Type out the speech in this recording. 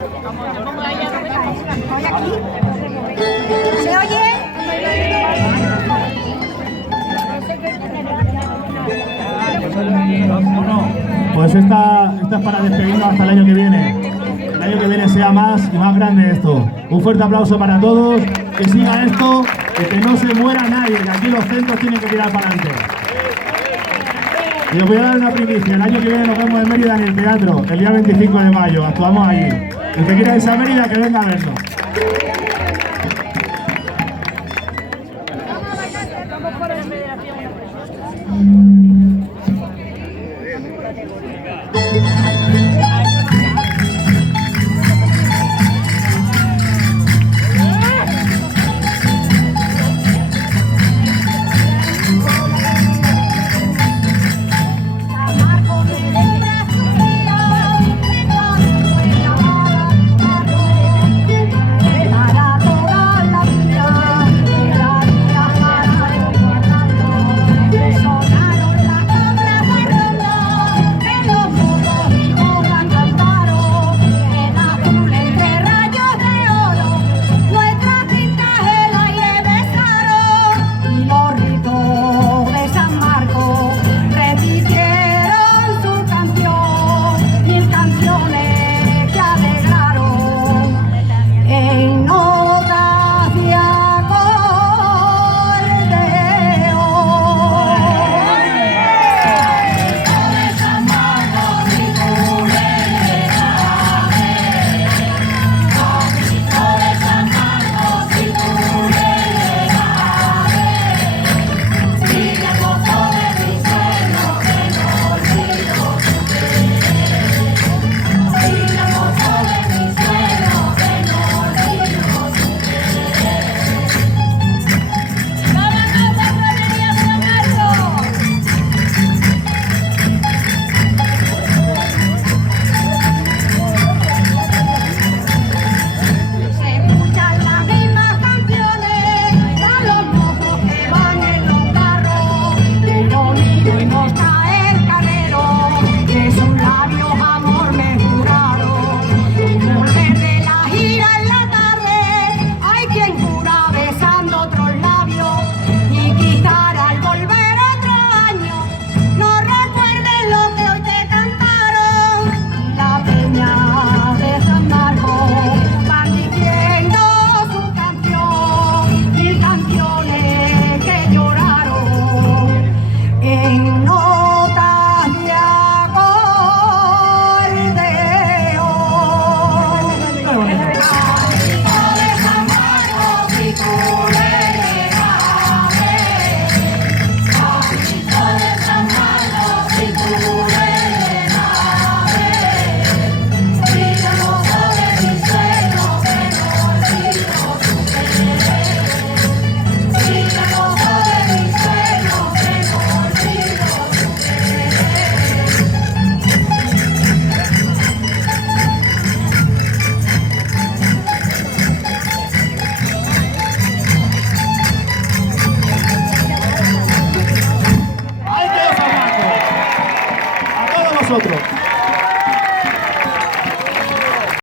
¿Se oye? Pues esta es para despedirnos hasta el año que viene. El año que viene sea más y más grande esto. Un fuerte aplauso para todos, que siga esto y que no se muera nadie, que aquí los centros tienen que tirar para adelante. Y os voy a dar una primicia, el año que viene nos vemos en Mérida en el teatro, el día 25 de mayo, actuamos allí. El que quiera irse a Mérida, que venga a vernos.